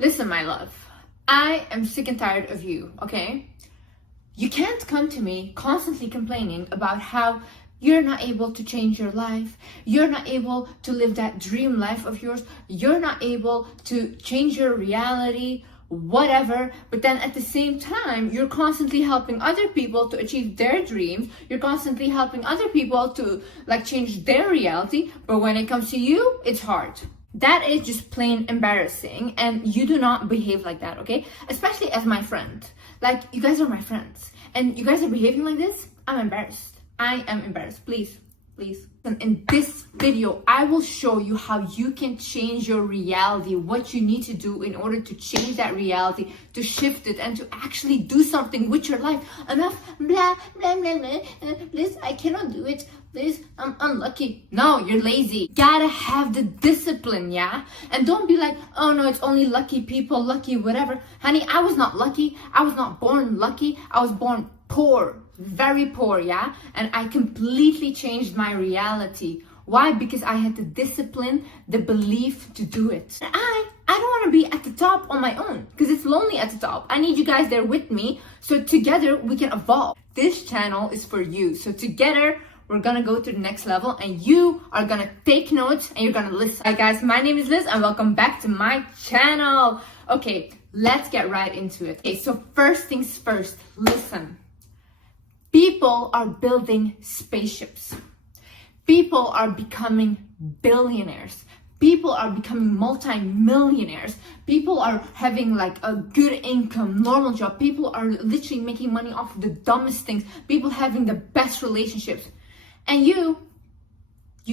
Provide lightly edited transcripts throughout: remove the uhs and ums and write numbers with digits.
Listen, my love, I am sick and tired of you, okay? You can't come to me constantly complaining about how you're not able to change your life, you're not able to live that dream life of yours, you're not able to change your reality, whatever, but then at the same time, you're constantly helping other people to achieve their dreams, you're constantly helping other people to change their reality, but when it comes to you, it's hard. That is just plain embarrassing, and you do not behave like that, okay? Especially as my friend. Like, you guys are my friends, and you guys are behaving like this. I'm embarrassed. I am embarrassed. Please. And in this video, I will show you how you can change your reality, what you need to do in order to change that reality, to shift it, and to actually do something with your life. Enough blah, blah, blah, blah. Please, I cannot do it. Please, I'm unlucky. No, you're lazy. Gotta have the discipline, yeah? And don't be like, oh no, it's only lucky people, lucky whatever. Honey, I was not lucky. I was not born lucky. I was born poor, very poor, yeah? And I completely changed my reality. Why? Because I had the discipline, the belief to do it. And I don't want to be at the top on my own, because it's lonely at the top. I need you guys there with me, so together we can evolve. This channel is for you, so together we're gonna go to the next level, and you are gonna take notes and you're gonna listen. Hi guys, my name is Liz and welcome back to my channel. Okay, let's get right into it. Okay, so first things first, listen. People are building spaceships. People are becoming billionaires. People are becoming multi-millionaires. People are having a good income, normal job. People are literally making money off of the dumbest things. People having the best relationships. And you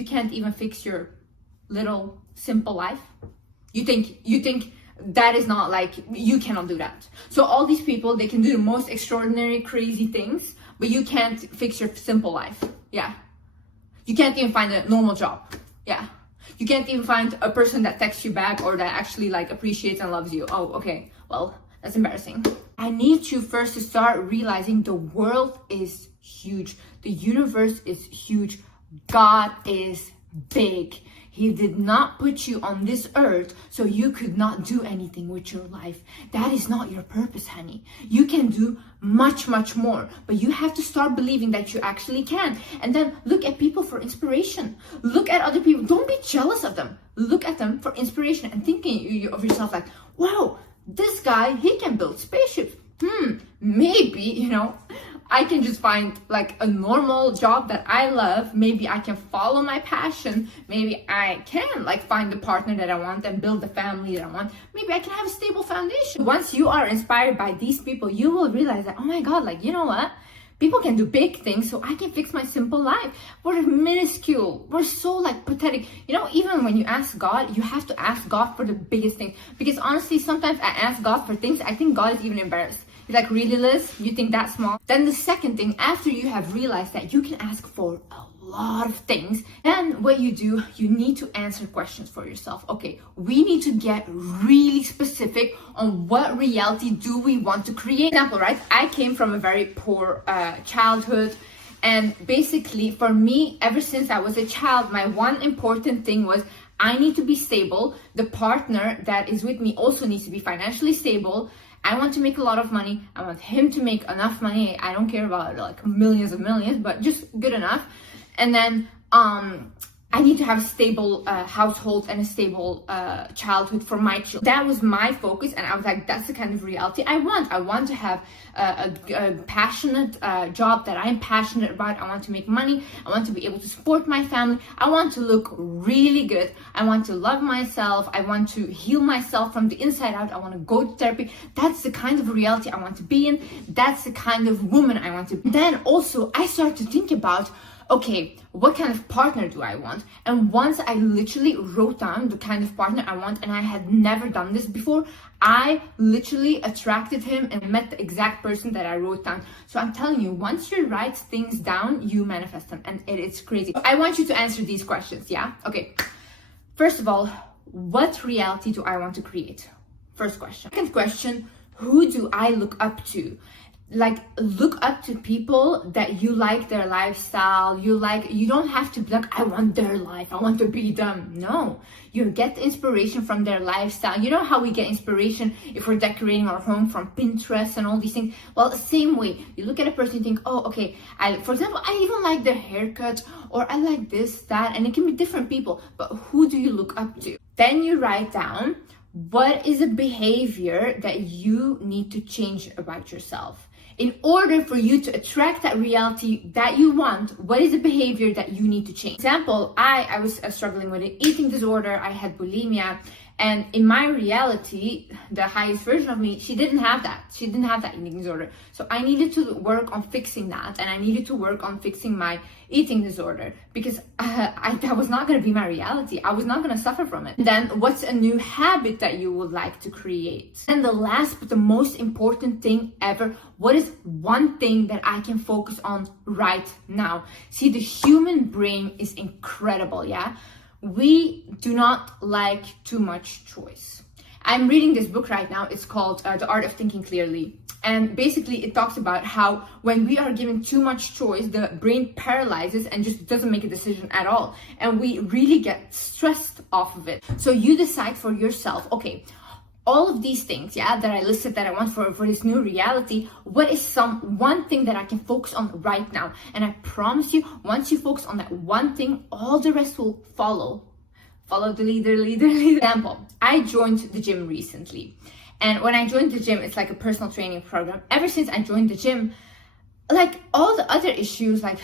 can't even fix your little simple life. You think that is not you cannot do that. So all these people, they can do the most extraordinary, crazy things, but you can't fix your simple life. Yeah. You can't even find a normal job. Yeah. You can't even find a person that texts you back or that actually appreciates and loves you. Oh, okay. Well, that's embarrassing. I need you first to start realizing the world is huge. The universe is huge. God is big. He did not put you on this earth so you could not do anything with your life. That is not your purpose, honey. You can do much, much more, but you have to start believing that you actually can. And then look at people for inspiration. Look at other people. Don't be jealous of them. Look at them for inspiration and thinking of yourself wow, this guy, he can build spaceships. Maybe, I can just find a normal job that I love. Maybe I can follow my passion. Maybe I can find the partner that I want and build the family that I want. Maybe I can have a stable foundation. Once you are inspired by these people, you will realize that, oh my God, you know what? People can do big things, so I can fix my simple life. We're minuscule. We're so pathetic. Even when you ask God, you have to ask God for the biggest thing. Because honestly, sometimes I ask God for things, I think God is even embarrassed. He's like, really, Liz? You think that small? Then the second thing, after you have realized that you can ask for a lot of things, then what you do, you need to answer questions for yourself. Okay, we need to get really specific on what reality do we want to create. For example, right? I came from a very poor childhood. And basically, for me, ever since I was a child, my one important thing was I need to be stable. The partner that is with me also needs to be financially stable. I want to make a lot of money. I want him to make enough money. I don't care about millions of millions, but just good enough. And then I need to have a stable household and a stable childhood for my children. That was my focus, and I was like, that's the kind of reality I want. I want to have a passionate job that I'm passionate about. I want to make money. I want to be able to support my family. I want to look really good. I want to love myself. I want to heal myself from the inside out. I want to go to therapy. That's the kind of reality I want to be in. That's the kind of woman I want to be. Then also, I started to think about, okay, what kind of partner do I want? And once I literally wrote down the kind of partner I want, and I had never done this before, I literally attracted him and met the exact person that I wrote down. So I'm telling you, once you write things down, you manifest them, and it's crazy. So I want you to answer these questions, yeah? Okay, first of all, what reality do I want to create? First question. Second question, who do I look up to? like look up to people that you like their lifestyle. You don't have to be like, I want their life, I want to be them. No, you get inspiration from their lifestyle. You know how we get inspiration if we're decorating our home from Pinterest and all these things? Well, the same way, you look at a person, you think, oh, okay, for example, I even like their haircut, or I like this, that, and it can be different people, but who do you look up to? Then you write down, what is a behavior that you need to change about yourself? In order for you to attract that reality that you want, what is a behavior that you need to change? For example, I was struggling with an eating disorder. I had bulimia. And in my reality, the highest version of me, she didn't have that. She didn't have that eating disorder. So I needed to work on fixing that. And I needed to work on fixing my eating disorder, because that was not going to be my reality. I was not going to suffer from it. Then what's a new habit that you would like to create? And the last but the most important thing ever, what is one thing that I can focus on right now? See, the human brain is incredible, yeah? We do not like too much choice. I'm reading this book right now. It's called The Art of Thinking Clearly. And basically it talks about how when we are given too much choice, the brain paralyzes and just doesn't make a decision at all. And we really get stressed off of it. So you decide for yourself, okay, all of these things, yeah, that I listed that I want for this new reality, what is one thing that I can focus on right now? And I promise you, once you focus on that one thing, all the rest will follow. Follow the leader. Example, I joined the gym recently. And when I joined the gym, it's like a personal training program. Ever since I joined the gym, like all the other issues, like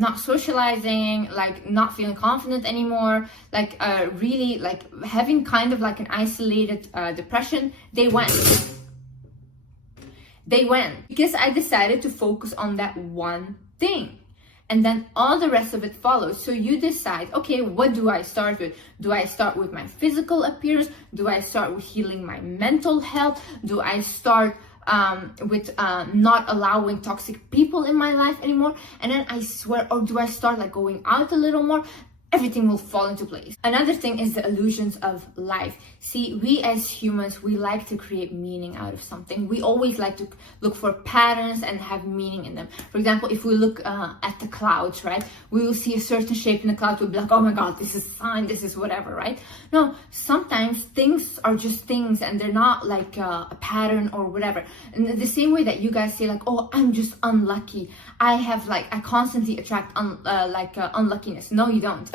not socializing, like not feeling confident anymore, like really like having kind of like an isolated depression, they went because I decided to focus on that one thing. And then all the rest of it follows. So you decide, okay, what do I start with? Do I start with my physical appearance? Do I start with healing my mental health? Do I start with not allowing toxic people in my life anymore? And then I swear, or do I start like going out a little more? Everything will fall into place. Another thing is the illusions of life. See, we as humans, we like to create meaning out of something. We always like to look for patterns and have meaning in them. For example, if we look at the clouds, right? We will see a certain shape in the cloud. We'll be like, oh my God, this is a sign, this is whatever, right? No, sometimes things are just things and they're not like a pattern or whatever. And the same way that you guys say like, oh, I'm just unlucky. I constantly attract unluckiness. No, you don't.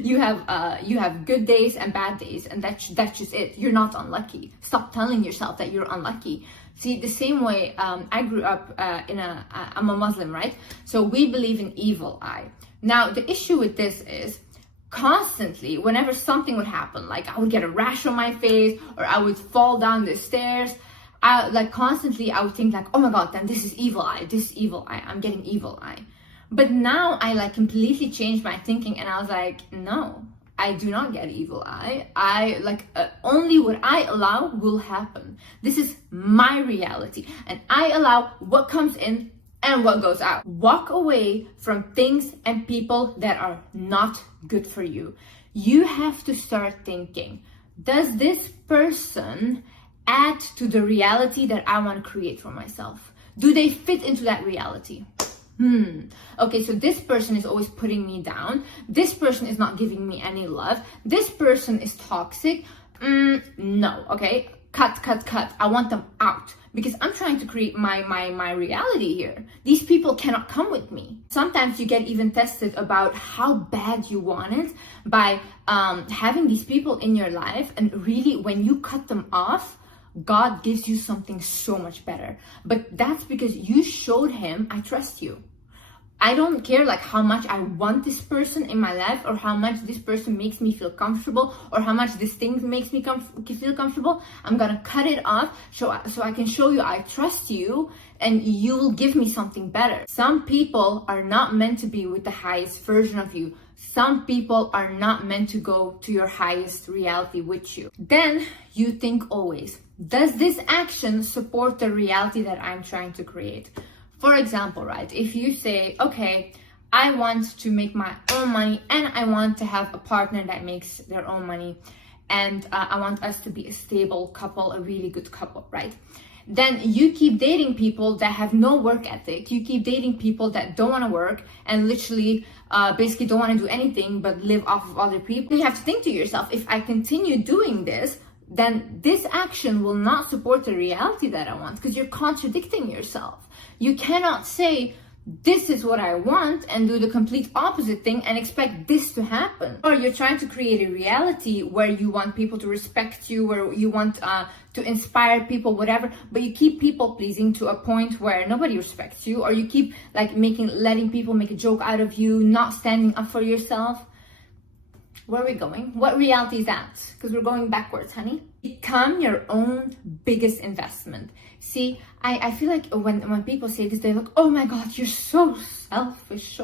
you have good days and bad days, and that's just it. You're not unlucky. Stop telling yourself that you're unlucky. See, the same way I grew up I'm a Muslim, right? So we believe in evil eye. Now the issue with this is constantly, whenever something would happen, like I would get a rash on my face or I would fall down the stairs, I would think like, oh my God, then this is evil eye, I'm getting evil eye. But now I like completely changed my thinking and I was like, no, I do not get evil eye. Only what I allow will happen. This is my reality and I allow what comes in and what goes out. Walk away from things and people that are not good for you. You have to start thinking, does this person add to the reality that I want to create for myself? Do they fit into that reality? Okay, so this person is always putting me down. This person is not giving me any love. This person is toxic. No, okay? Cut. I want them out because I'm trying to create my reality here. These people cannot come with me. Sometimes you get even tested about how bad you want it by having these people in your life, and really when you cut them off, God gives you something so much better. But that's because you showed him, I trust you. I don't care like how much I want this person in my life or how much this person makes me feel comfortable or how much this thing makes me feel comfortable. I'm gonna cut it off so I can show you I trust you and you will give me something better. Some people are not meant to be with the highest version of you. Some people are not meant to go to your highest reality with you. Then you think always, does this action support the reality that I'm trying to create? For example, right, if you say, okay, I want to make my own money and I want to have a partner that makes their own money and I want us to be a stable couple, a really good couple, right? then you keep dating people that have no work ethic. You keep dating people that don't want to work and literally basically don't want to do anything but live off of other people. You have to think to yourself, if I continue doing this, then this action will not support the reality that I want, because you're contradicting yourself. You cannot say, this is what I want, and do the complete opposite thing and expect this to happen. Or you're trying to create a reality where you want people to respect you, where you want to inspire people, whatever, but you keep people pleasing to a point where nobody respects you, or you keep like letting people make a joke out of you, not standing up for yourself. Where are we going? What reality is that? Because we're going backwards, honey. Become your own biggest investment. See, I feel like when people say this, they're like, oh my God, you're so selfish.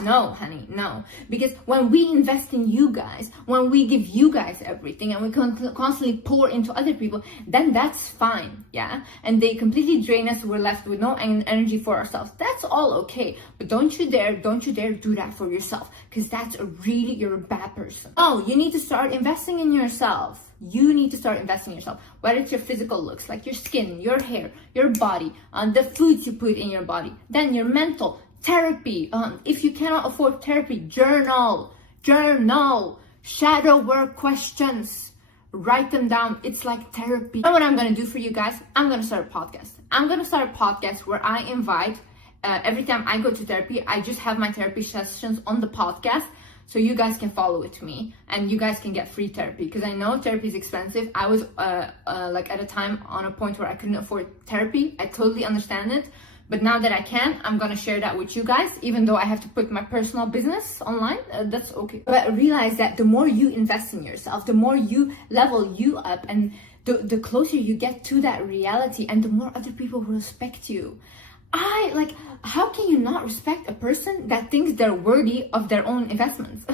No, honey, no. Because when we invest in you guys, when we give you guys everything and we constantly pour into other people, then that's fine, yeah? And they completely drain us, we're left with no energy for ourselves. That's all okay. But don't you dare do that for yourself, because that's you're a bad person. Oh, you need to start investing in yourself. You need to start investing in yourself, whether it's your physical looks, like your skin, your hair, your body, the foods you put in your body, then your mental, therapy. If you cannot afford therapy, journal, shadow work questions, write them down. It's like therapy. You know what I'm going to do for you guys? I'm going to start a podcast. I'm going to start a podcast where I invite, every time I go to therapy, I just have my therapy sessions on the podcast. So you guys can follow it to me and you guys can get free therapy, because I know therapy is expensive. I was like at a time on a point where I couldn't afford therapy. I totally understand it. But now that I can, I'm going to share that with you guys, even though I have to put my personal business online. That's okay. But realize that the more you invest in yourself, the more you level you up, and the closer you get to that reality, and the more other people will respect you. How can you not respect a person that thinks they're worthy of their own investments?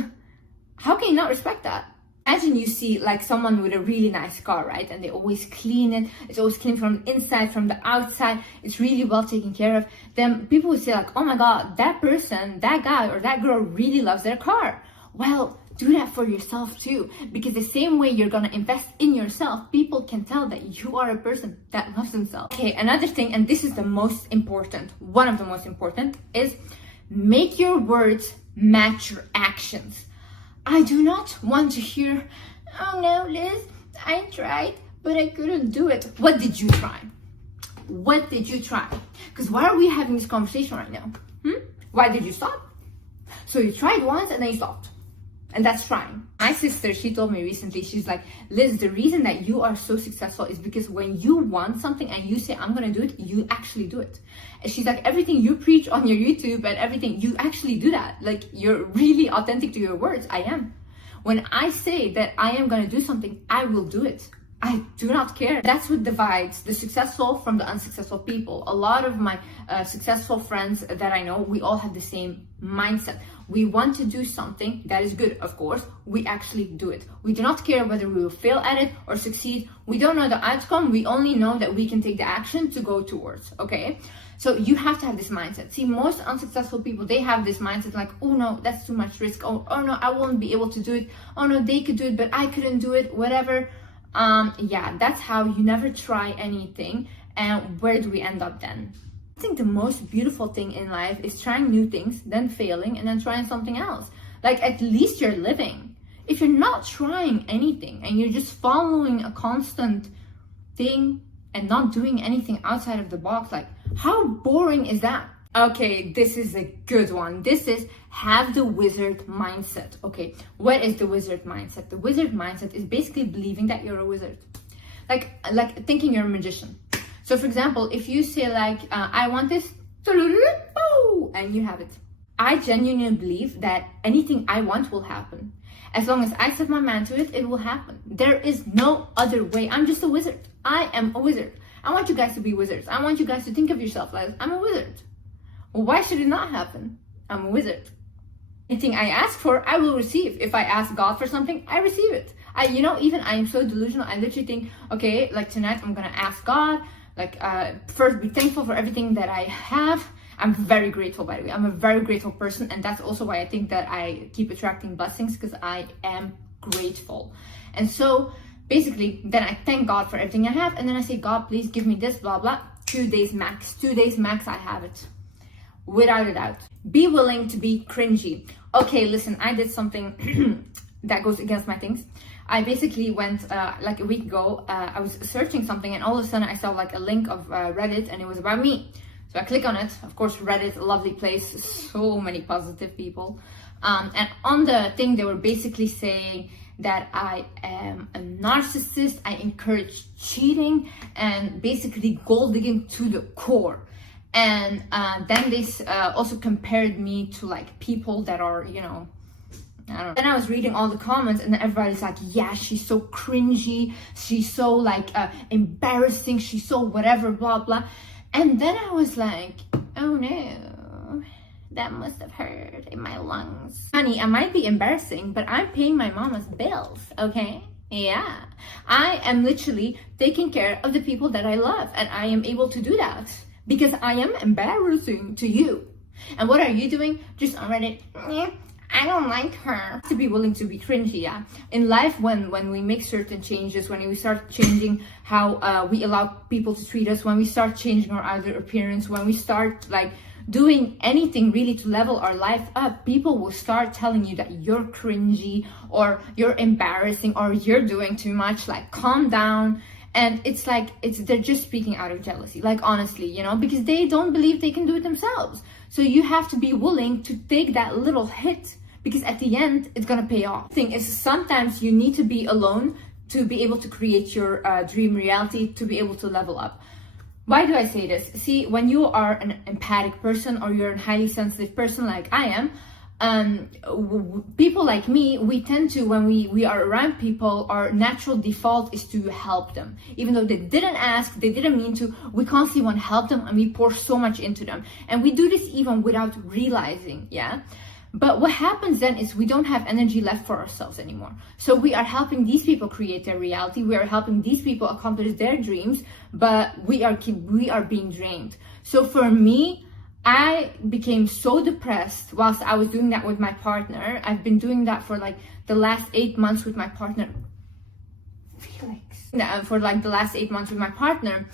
How can you not respect that? Imagine you see like someone with a really nice car, right? And they always clean it. It's always clean from the inside, from the outside. It's really well taken care of. Then people would say like, oh my God, that person, that guy or that girl really loves their car. Well, do that for yourself too, because the same way you're gonna invest in yourself, people can tell that you are a person that loves themselves. Okay, another thing, and this is the most important, one of the most important, is make your words match your actions. I do not want to hear, oh no, Liz, I tried, but I couldn't do it. What did you try? What did you try? Because why are we having this conversation right now? Why did you stop? So you tried once and then you stopped. And that's trying. My sister, she told me recently, she's like, Liz, the reason that you are so successful is because when you want something and you say, I'm gonna do it, you actually do it. And she's like, everything you preach on your YouTube and everything, you actually do that. Like, you're really authentic to your words. I am. When I say that I am gonna do something, I will do it. I do not care. That's what divides the successful from the unsuccessful people. A lot of my successful friends that I know, we all have the same mindset. We want to do something that is good, of course. We actually do it. We do not care whether we will fail at it or succeed. We don't know the outcome. We only know that we can take the action to go towards, okay? So you have to have this mindset. See, most unsuccessful people, they have this mindset like, oh no, that's too much risk. Oh no, I won't be able to do it. Oh no, they could do it, but I couldn't do it, whatever. Yeah, that's how you never try anything. And where do we end up then? I think the most beautiful thing in life is trying new things, then failing, and then trying something else. Like, at least you're living. If you're not trying anything and you're just following a constant thing and not doing anything outside of the box, like, how boring is that? Okay, this is a good one. This is have the wizard mindset. Okay, what is the wizard mindset? The wizard mindset is basically believing that you're a wizard. Like thinking you're a magician. So for example, if you say like, I want this, and you have it. I genuinely believe that anything I want will happen. As long as I set my mind to it, it will happen. There is no other way. I'm just a wizard. I am a wizard. I want you guys to be wizards. I want you guys to think of yourself like, I'm a wizard. Well, why should it not happen? I'm a wizard. Anything I ask for, I will receive. If I ask God for something, I receive it. I am so delusional. I literally think, okay, like tonight I'm gonna ask God, like first be thankful for everything that I have. I'm very grateful, by the way. I'm a very grateful person, and that's also why I think that I keep attracting blessings, because I am grateful. And so basically, then I thank God for everything I have, and then I say, God, please give me this, blah, blah. 2 days max. 2 days max, I have it. Without a doubt. Be willing to be cringy. Okay, listen, I did something that goes against my things. I basically went like a week ago, I was searching something, and all of a sudden I saw like a link of Reddit, and it was about me. So I click on it. Of course, Reddit, a lovely place, so many positive people. And on the thing, they were basically saying that I am a narcissist, I encourage cheating, and basically gold digging to the core. And then they also compared me to like people that are, you know, I don't know. Then I was reading all the comments, and then everybody's like, yeah, she's so cringy, she's so like embarrassing, she's so whatever, blah, blah. And then I was like, oh no, that must have hurt in my lungs. Honey, I might be embarrassing, but I'm paying my mama's bills, okay? Yeah. I am literally taking care of the people that I love, and I am able to do that because I am embarrassing to you. And what are you doing? Just on Reddit, yeah, I don't like her. To be willing to be cringy, yeah. In life, when we make certain changes, when we start changing how we allow people to treat us, when we start changing our outer appearance, when we start like doing anything really to level our life up, people will start telling you that you're cringy or you're embarrassing or you're doing too much, like calm down. And it's like, they're just speaking out of jealousy, like honestly, you know, because they don't believe they can do it themselves. So you have to be willing to take that little hit, because at the end, it's gonna pay off. The thing is, sometimes you need to be alone to be able to create your dream reality, to be able to level up. Why do I say this? See, when you are an empathic person or you're a highly sensitive person like I am, people like me, we tend to, when we are around people, our natural default is to help them. Even though they didn't ask, they didn't mean to, we constantly want to help them, and we pour so much into them. And we do this even without realizing, yeah? But what happens then is we don't have energy left for ourselves anymore. So we are helping these people create their reality. We are helping these people accomplish their dreams, but we are being drained. So for me, I became so depressed whilst I was doing that with my partner. I've been doing that for like the last 8 months with my partner. Felix. For like the last 8 months with my partner,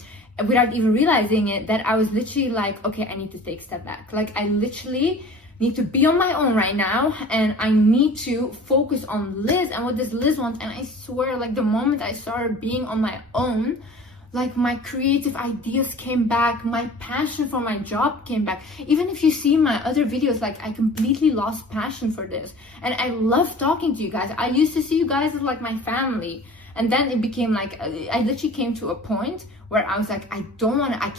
without even realizing it, that I was literally like, okay, I need to take a step back. Like I literally need to be on my own right now, and I need to focus on Liz and what does Liz want. And I swear, like the moment I started being on my own, like my creative ideas came back, my passion for my job came back. Even if you see my other videos, like I completely lost passion for this, and I love talking to you guys. I used to see you guys as like my family, and then it became like, I literally came to a point where I was like, I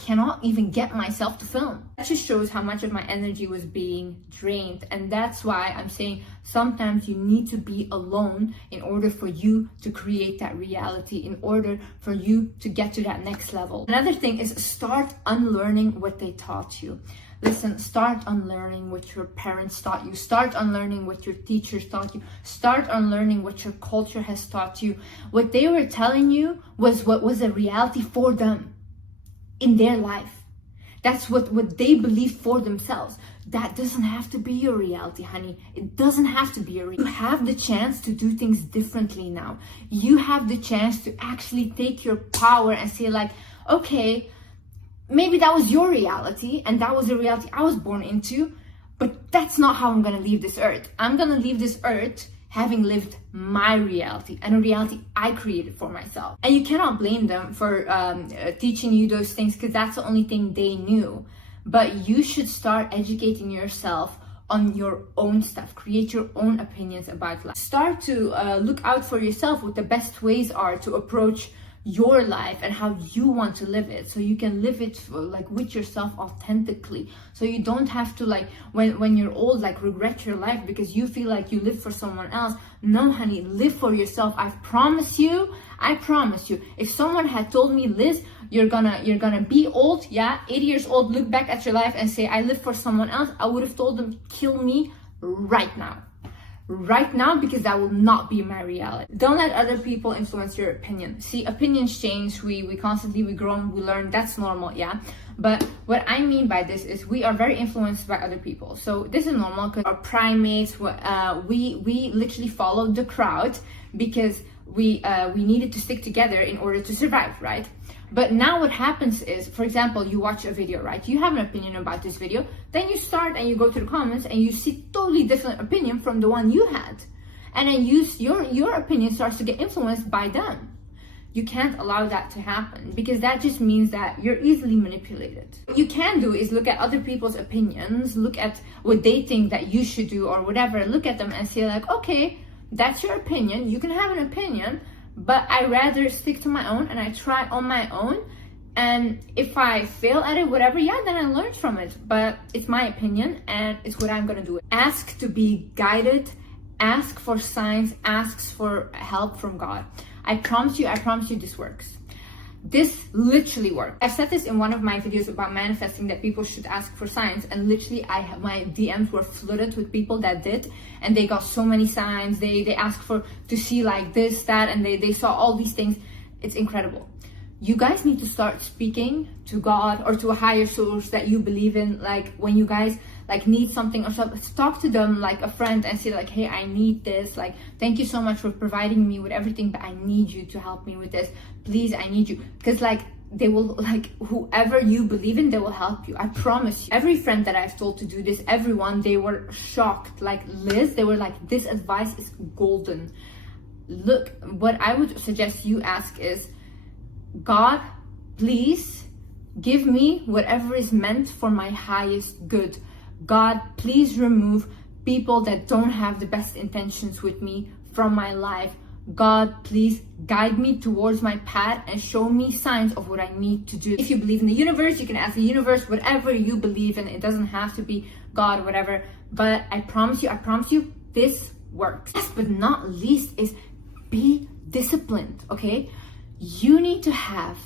cannot even get myself to film. That just shows how much of my energy was being drained. And that's why I'm saying sometimes you need to be alone in order for you to create that reality, in order for you to get to that next level. Another thing is start unlearning what they taught you. Listen, start unlearning what your parents taught you. Start unlearning what your teachers taught you. Start unlearning what your culture has taught you. What they were telling you was what was a reality for them in their life. That's what they believed for themselves. That doesn't have to be your reality, honey. It doesn't have to be your reality. You have the chance to do things differently now. You have the chance to actually take your power and say like, okay, maybe that was your reality and that was the reality I was born into, but that's not how I'm gonna leave this earth. I'm gonna leave this earth having lived my reality, and a reality I created for myself. And you cannot blame them for teaching you those things, because that's the only thing they knew. But you should start educating yourself on your own stuff. Create your own opinions about life. Start to look out for yourself what the best ways are to approach your life and how you want to live it, so you can live it like with yourself authentically, so you don't have to like when you're old like regret your life because you feel like you live for someone else. No, honey, live for yourself. I promise you, if someone had told me, Liz, you're gonna be old, yeah, 80 years old, look back at your life and say I live for someone else, I would have told them, kill me right now, because that will not be my reality. Don't let other people influence your opinion. See, opinions change. We constantly, we grow, we learn. That's normal, yeah. But what I mean by this is we are very influenced by other people. So this is normal because our primates, we literally follow the crowd because we needed to stick together in order to survive, right? But now what happens is, for example, you watch a video, right? You have an opinion about this video, then you start and you go to the comments and you see totally different opinion from the one you had. And then your opinion starts to get influenced by them. You can't allow that to happen, because that just means that you're easily manipulated. What you can do is look at other people's opinions, look at what they think that you should do or whatever, look at them and say like, okay, that's your opinion, you can have an opinion, but I rather stick to my own and I try on my own. And if I fail at it, whatever, yeah, then I learned from it. But it's my opinion and it's what I'm gonna do. Ask to be guided, ask for signs, ask for help from God. I promise you this works. This literally works. I said this in one of my videos about manifesting, that people should ask for signs, and literally my DMs were flooded with people that did, and they got so many signs. They asked to see like this, that, and they saw all these things. It's incredible. You guys need to start speaking to God or to a higher source that you believe in. Like when you guys like need something or something, talk to them like a friend and say like, hey, I need this. Like, thank you so much for providing me with everything, but I need you to help me with this. Please, I need you. Because like they will, like whoever you believe in, they will help you. I promise you. Every friend that I've told to do this, everyone, they were shocked. Like Liz, they were like, this advice is golden. Look, what I would suggest you ask is, God, please give me whatever is meant for my highest good. God, please remove people that don't have the best intentions with me from my life. God, please guide me towards my path and show me signs of what I need to do. If you believe in the universe, you can ask the universe whatever you believe in. It doesn't have to be God, whatever. But I promise you, this works. Last but not least is be disciplined, okay? You need to have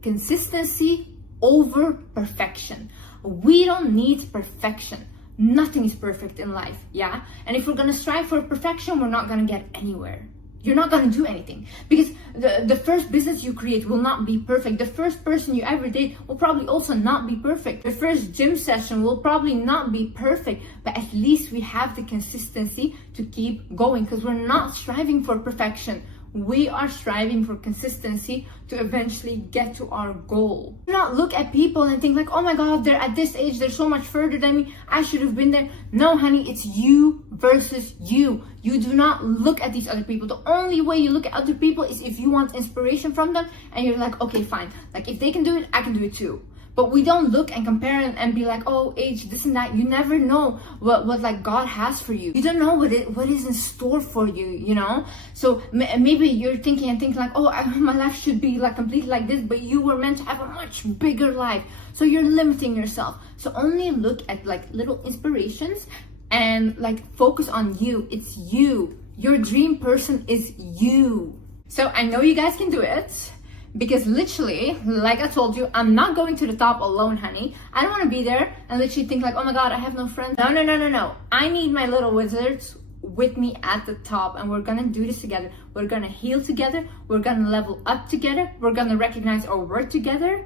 consistency over perfection. We don't need perfection. Nothing is perfect in life, yeah? And if we're gonna strive for perfection, we're not gonna get anywhere. You're not gonna do anything, because the first business you create will not be perfect. The first person you ever date will probably also not be perfect. The first gym session will probably not be perfect, but at least we have the consistency to keep going, because we're not striving for perfection. We are striving for consistency to eventually get to our goal. Do not look at people and think like, oh my God, they're at this age, they're so much further than me, I should have been there. No, honey, it's you versus you. You do not look at these other people. The only way you look at other people is if you want inspiration from them and you're like, okay, fine. Like if they can do it, I can do it too. But we don't look and compare and be like, oh, age, this and that. You never know what like God has for you. You don't know what is in store for you, you know? So maybe you're thinking like, oh, my life should be like completely like this, but you were meant to have a much bigger life. So you're limiting yourself. So only look at like little inspirations and like focus on you. It's you. Your dream person is you. So I know you guys can do it. Because literally, like I told you, I'm not going to the top alone, honey. I don't want to be there and literally think like, oh my God, I have no friends. No. I need my little wizards with me at the top, and we're gonna do this together. We're gonna heal together. We're gonna level up together. We're gonna recognize our worth together.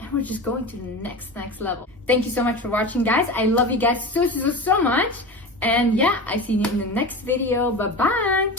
And we're just going to the next level. Thank you so much for watching, guys. I love you guys so much. And yeah, I see you in the next video. Bye-bye.